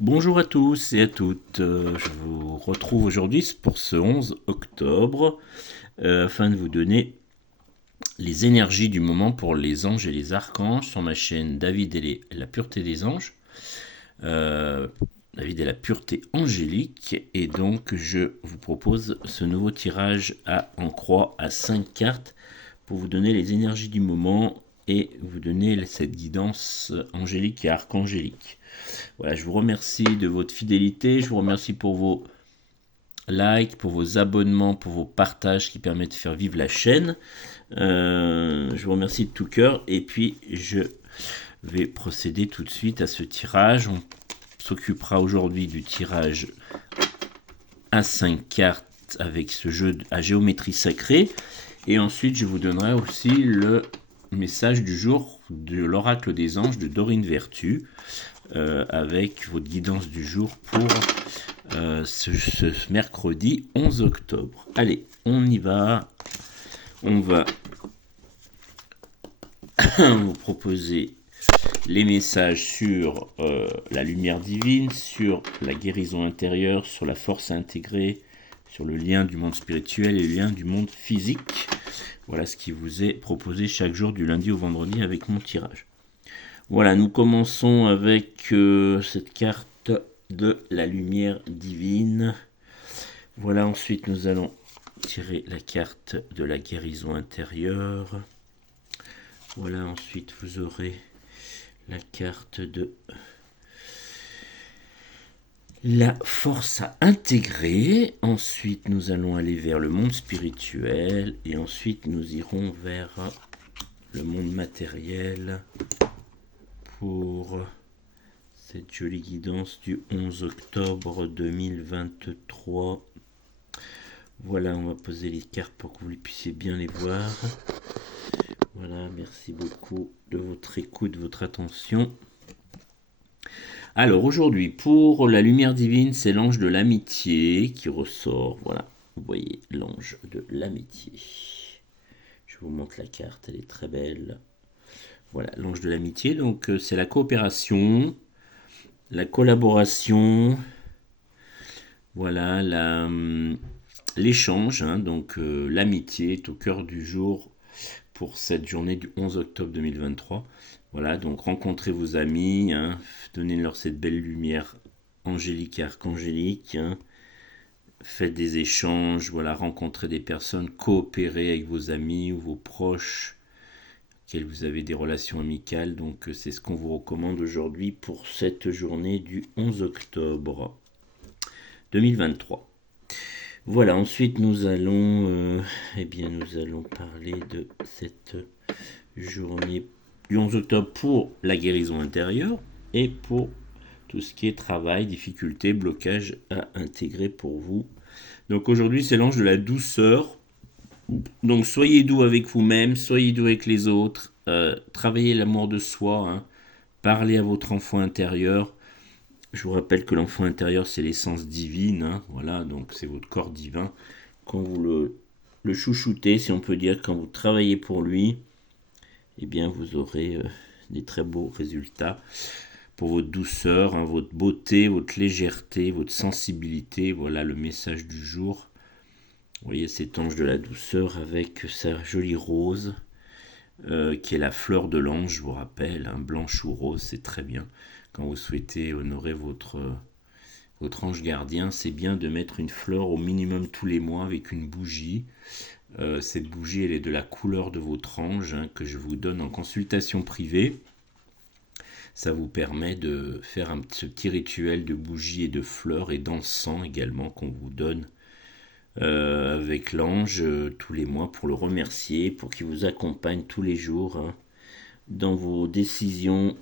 Bonjour à tous et à toutes, je vous retrouve aujourd'hui pour ce 11 octobre afin de vous donner les énergies du moment pour les anges et les archanges sur ma chaîne David et la pureté des anges, euh, David et la pureté angélique, et donc je vous propose ce nouveau tirage en croix à 5 cartes pour vous donner les énergies du moment et vous donner cette guidance angélique et archangélique. Voilà, je vous remercie de votre fidélité, je vous remercie pour vos likes, pour vos abonnements, pour vos partages qui permettent de faire vivre la chaîne. Je vous remercie de tout cœur et puis je vais procéder tout de suite à ce tirage. On s'occupera aujourd'hui du tirage à 5 cartes avec ce jeu à géométrie sacrée. Et ensuite, je vous donnerai aussi le message du jour de l'oracle des anges de Dorine Vertu, avec votre guidance du jour pour ce mercredi 11 octobre. Allez, on y va. On va vous proposer les messages sur la lumière divine, sur la guérison intérieure, sur la force intégrée, sur le lien du monde spirituel et le lien du monde physique. Voilà ce qui vous est proposé chaque jour du lundi au vendredi avec mon tirage. Voilà, nous commençons avec cette carte de la lumière divine. Voilà, ensuite nous allons tirer la carte de la guérison intérieure. Voilà, ensuite vous aurez la carte de la force à intégrer. Ensuite nous allons aller vers le monde spirituel et ensuite nous irons vers le monde matériel pour cette jolie guidance du 11 octobre 2023. Voilà, on va poser les cartes pour que vous puissiez bien les voir. Voilà, merci beaucoup de votre écoute, de votre attention. Alors aujourd'hui, pour la lumière divine, c'est l'ange de l'amitié qui ressort. Voilà, vous voyez l'ange de l'amitié. Je vous montre la carte, elle est très belle. Voilà, l'ange de l'amitié, donc c'est la coopération, la collaboration, voilà, l'échange, hein, donc l'amitié est au cœur du jour pour cette journée du 11 octobre 2023. Voilà, donc rencontrez vos amis, hein, donnez-leur cette belle lumière angélique et archangélique, hein, faites des échanges, voilà, rencontrez des personnes, coopérez avec vos amis ou vos proches, auxquels vous avez des relations amicales. Donc c'est ce qu'on vous recommande aujourd'hui pour cette journée du 11 octobre 2023. Voilà, ensuite nous allons parler de cette journée du 11 octobre pour la guérison intérieure et pour tout ce qui est travail, difficulté, blocage à intégrer pour vous. Donc aujourd'hui c'est l'ange de la douceur. Donc soyez doux avec vous-même, soyez doux avec les autres, travaillez l'amour de soi, hein, parlez à votre enfant intérieur. Je vous rappelle que l'enfant intérieur, c'est l'essence divine, hein, voilà, donc c'est votre corps divin. Quand vous le chouchoutez, si on peut dire, quand vous travaillez pour lui, eh bien vous aurez des très beaux résultats pour votre douceur, hein, votre beauté, votre légèreté, votre sensibilité. Voilà le message du jour. Vous voyez cet ange de la douceur avec sa jolie rose, qui est la fleur de l'ange, je vous rappelle, hein, blanche ou rose, c'est très bien. Quand vous souhaitez honorer votre ange gardien, c'est bien de mettre une fleur au minimum tous les mois avec une bougie. Cette bougie, elle est de la couleur de votre ange, hein, que je vous donne en consultation privée. Ça vous permet de faire ce petit rituel de bougie et de fleurs et d'encens également qu'on vous donne avec l'ange tous les mois pour le remercier, pour qu'il vous accompagne tous les jours, hein, dans vos décisions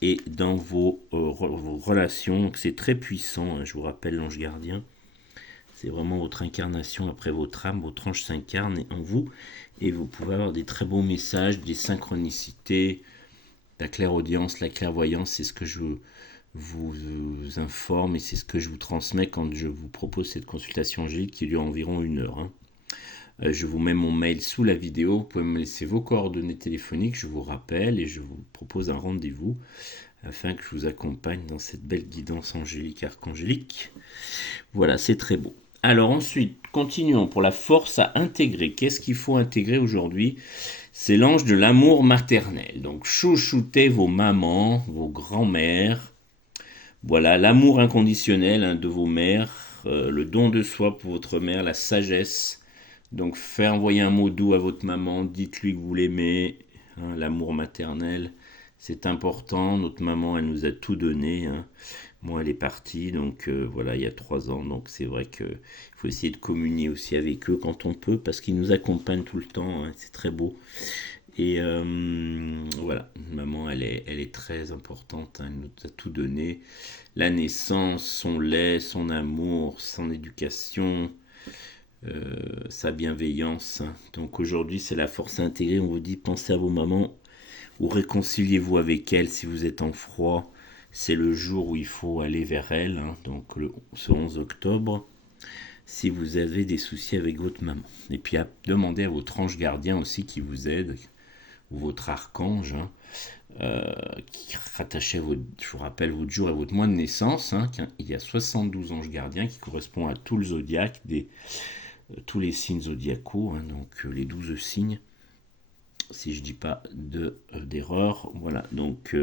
et dans vos relations. Donc c'est très puissant, hein, je vous rappelle, l'ange gardien. C'est vraiment votre incarnation après votre âme. Votre ange s'incarne en vous et vous pouvez avoir des très beaux messages, des synchronicités, la clairaudience, la clairvoyance. C'est ce que je vous informe et c'est ce que je vous transmets quand je vous propose cette consultation angélique qui dure environ 1 heure. Hein. Je vous mets mon mail sous la vidéo. Vous pouvez me laisser vos coordonnées téléphoniques, je vous rappelle, et je vous propose un rendez-vous afin que je vous accompagne dans cette belle guidance angélique, archangélique. Voilà, c'est très beau. Alors ensuite, continuons pour la force à intégrer. Qu'est-ce qu'il faut intégrer aujourd'hui? C'est l'ange de l'amour maternel. Donc chouchoutez vos mamans, vos grands-mères. Voilà, l'amour inconditionnel de vos mères, le don de soi pour votre mère, la sagesse. Donc faire envoyer un mot doux à votre maman, dites-lui que vous l'aimez, l'amour maternel. C'est important, notre maman, elle nous a tout donné. Moi, elle est partie, donc voilà, il y a 3 ans. Donc c'est vrai qu'il faut essayer de communier aussi avec eux quand on peut, parce qu'ils nous accompagnent tout le temps. C'est très beau. Et voilà, maman, elle est très importante. Elle nous a tout donné. La naissance, son lait, son amour, son éducation, sa bienveillance. Donc aujourd'hui, c'est la force intégrée. On vous dit, pensez à vos mamans ou réconciliez-vous avec elles si vous êtes en froid. C'est le jour où il faut aller vers elles, donc ce 11 octobre, si vous avez des soucis avec votre maman. Et puis demandez à votre ange gardien aussi qui vous aide, ou votre archange, qui est rattaché à je vous rappelle, votre jour et votre mois de naissance. Il y a 72 anges gardiens qui correspondent à tout le zodiaque, tous les signes zodiacaux, donc les 12 signes. Si je dis pas d'erreur, voilà, donc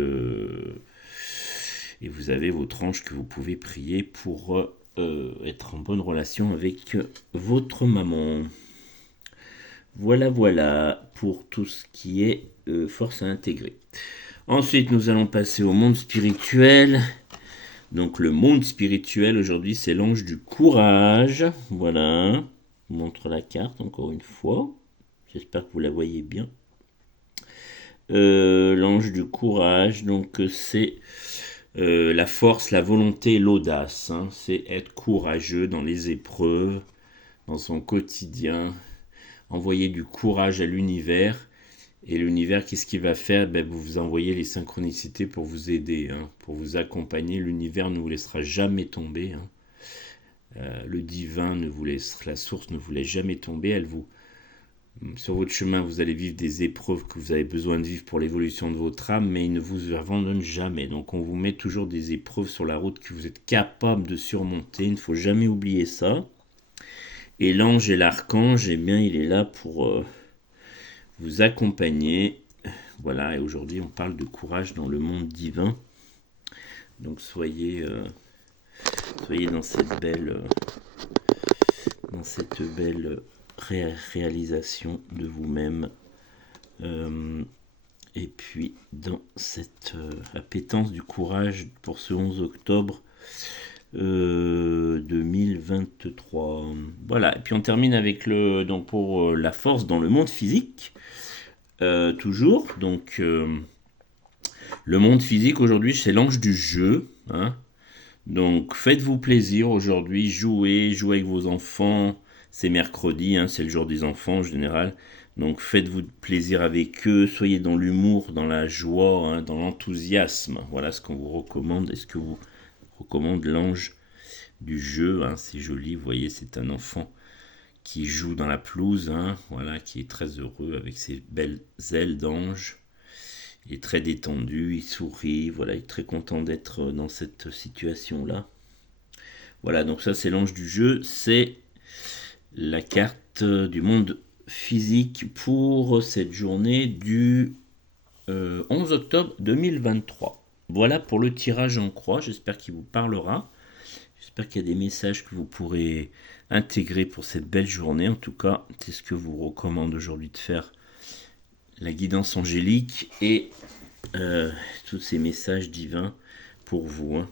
et vous avez votre ange que vous pouvez prier pour être en bonne relation avec votre maman. Voilà pour tout ce qui est force à intégrer. Ensuite, nous allons passer au monde spirituel. Donc le monde spirituel aujourd'hui, c'est l'ange du courage. Voilà, je vous montre la carte encore une fois. J'espère que vous la voyez bien. L'ange du courage, donc c'est la force, la volonté, l'audace. C'est être courageux dans les épreuves, dans son quotidien, envoyer du courage à l'univers. Et l'univers, qu'est-ce qu'il va faire? Vous envoyez les synchronicités pour vous aider, pour vous accompagner. L'univers ne vous laissera jamais tomber. Le divin ne vous laisse, la source ne vous laisse jamais tomber. Sur votre chemin, vous allez vivre des épreuves que vous avez besoin de vivre pour l'évolution de votre âme, mais il ne vous abandonne jamais. Donc on vous met toujours des épreuves sur la route que vous êtes capable de surmonter. Il ne faut jamais oublier ça. Et l'ange et l'archange, eh bien, il est là pour vous accompagner. Voilà, et aujourd'hui on parle de courage dans le monde divin. Donc soyez dans cette belle réalisation de vous-même, et puis dans cette appétence du courage pour ce 11 octobre 2023. Voilà, et puis on termine avec donc pour la force dans le monde physique, toujours. Donc le monde physique aujourd'hui, c'est l'ange du jeu. Donc faites-vous plaisir aujourd'hui, jouez avec vos enfants. C'est mercredi, c'est le jour des enfants en général. Donc faites-vous plaisir avec eux, soyez dans l'humour, dans la joie, dans l'enthousiasme. Voilà ce qu'on vous recommande. Est-ce que vous recommande l'ange du jeu? C'est joli, vous voyez, c'est un enfant qui joue dans la pelouse, voilà, qui est très heureux avec ses belles ailes d'ange. Il est très détendu, il sourit, voilà, il est très content d'être dans cette situation-là. Voilà, donc ça c'est l'ange du jeu, c'est la carte du monde physique pour cette journée du 11 octobre 2023. Voilà pour le tirage en croix, j'espère qu'il vous parlera. J'espère qu'il y a des messages que vous pourrez intégrer pour cette belle journée. En tout cas, c'est ce que je vous recommande aujourd'hui de faire. La guidance angélique et tous ces messages divins pour vous.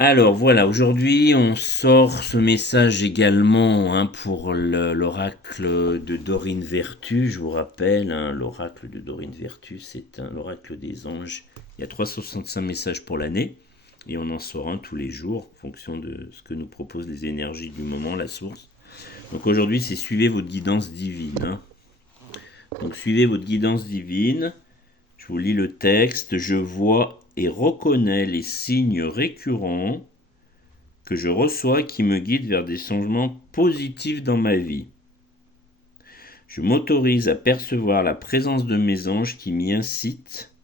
Alors voilà, aujourd'hui on sort ce message également pour l'oracle de Dorine Vertu. Je vous rappelle, l'oracle de Dorine Vertu, c'est l'oracle des anges. Il y a 365 messages pour l'année et on en sort un tous les jours en fonction de ce que nous proposent les énergies du moment, la source. Donc aujourd'hui c'est suivez votre guidance divine. Donc suivez votre guidance divine. Je vous lis le texte. Je vois et reconnais les signes récurrents que je reçois qui me guident vers des changements positifs dans ma vie. Je m'autorise à percevoir la présence de mes anges qui m'y incitent.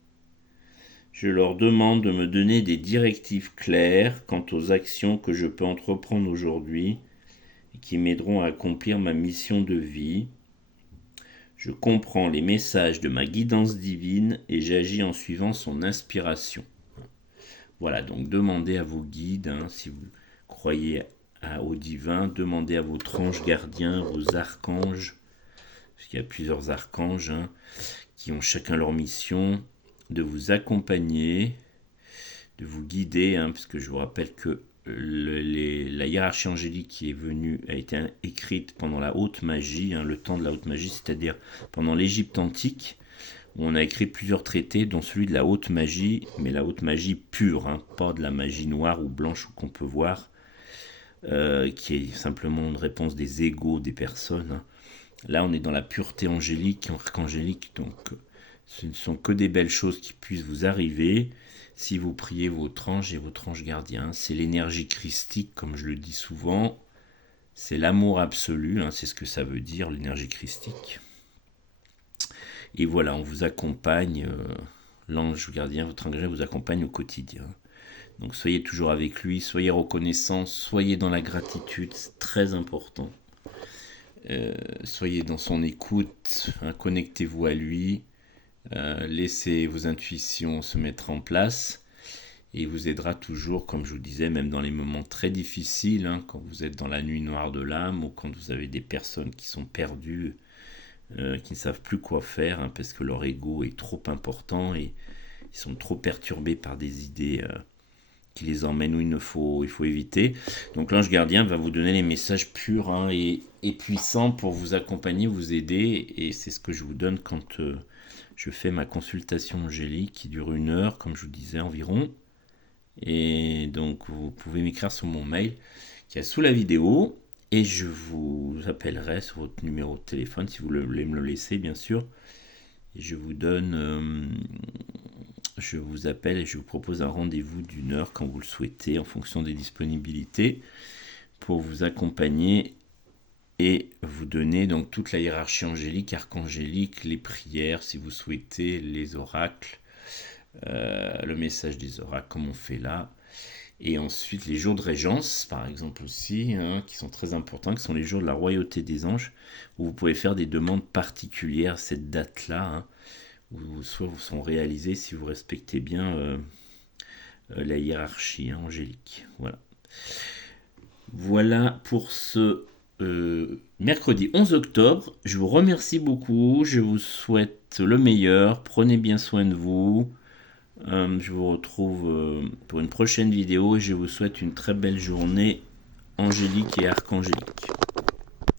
Je leur demande de me donner des directives claires quant aux actions que je peux entreprendre aujourd'hui et qui m'aideront à accomplir ma mission de vie. Je comprends les messages de ma guidance divine et j'agis en suivant son inspiration. Voilà, donc demandez à vos guides, si vous croyez au divin, demandez à votre ange gardien, vos archanges, parce qu'il y a plusieurs archanges qui ont chacun leur mission, de vous accompagner, de vous guider, parce que je vous rappelle que la hiérarchie angélique qui est venue a été écrite pendant la haute magie, le temps de la haute magie, c'est-à-dire pendant l'Égypte antique, où on a écrit plusieurs traités, dont celui de la haute magie, mais la haute magie pure, pas de la magie noire ou blanche qu'on peut voir, qui est simplement une réponse des égos des personnes. Là, on est dans la pureté angélique, archangélique, donc ce ne sont que des belles choses qui puissent vous arriver si vous priez votre ange et votre ange gardien. C'est l'énergie christique, comme je le dis souvent. C'est l'amour absolu, c'est ce que ça veut dire, l'énergie christique. Et voilà, on vous accompagne, l'ange gardien, votre ange gardien vous accompagne au quotidien. Donc soyez toujours avec lui, soyez reconnaissants, soyez dans la gratitude, c'est très important. Soyez dans son écoute, connectez-vous à lui, laissez vos intuitions se mettre en place et il vous aidera toujours, comme je vous disais, même dans les moments très difficiles, quand vous êtes dans la nuit noire de l'âme ou quand vous avez des personnes qui sont perdues, qui ne savent plus quoi faire parce que leur ego est trop important et ils sont trop perturbés par des idées qui les emmènent où il faut éviter. Donc l'ange gardien va vous donner les messages purs et puissants pour vous accompagner, vous aider, et c'est ce que je vous donne quand je fais ma consultation angélique qui dure 1 heure, comme je vous disais environ. Et donc vous pouvez m'écrire sur mon mail qui est sous la vidéo et je vous appellerai sur votre numéro de téléphone si vous voulez me le laisser, bien sûr. Et je vous donne, je vous appelle et je vous propose un rendez-vous d'1 heure quand vous le souhaitez en fonction des disponibilités pour vous accompagner et vous donner donc toute la hiérarchie angélique, archangélique, les prières si vous souhaitez, les oracles, le message des oracles comme on fait là. Et ensuite les jours de régence par exemple aussi, qui sont très importants, qui sont les jours de la royauté des anges, où vous pouvez faire des demandes particulières cette date-là, où soit vous sont réalisées si vous respectez bien la hiérarchie angélique. Voilà pour ce mercredi 11 octobre. Je vous remercie beaucoup, je vous souhaite le meilleur, prenez bien soin de vous. Je vous retrouve pour une prochaine vidéo et je vous souhaite une très belle journée angélique et archangélique.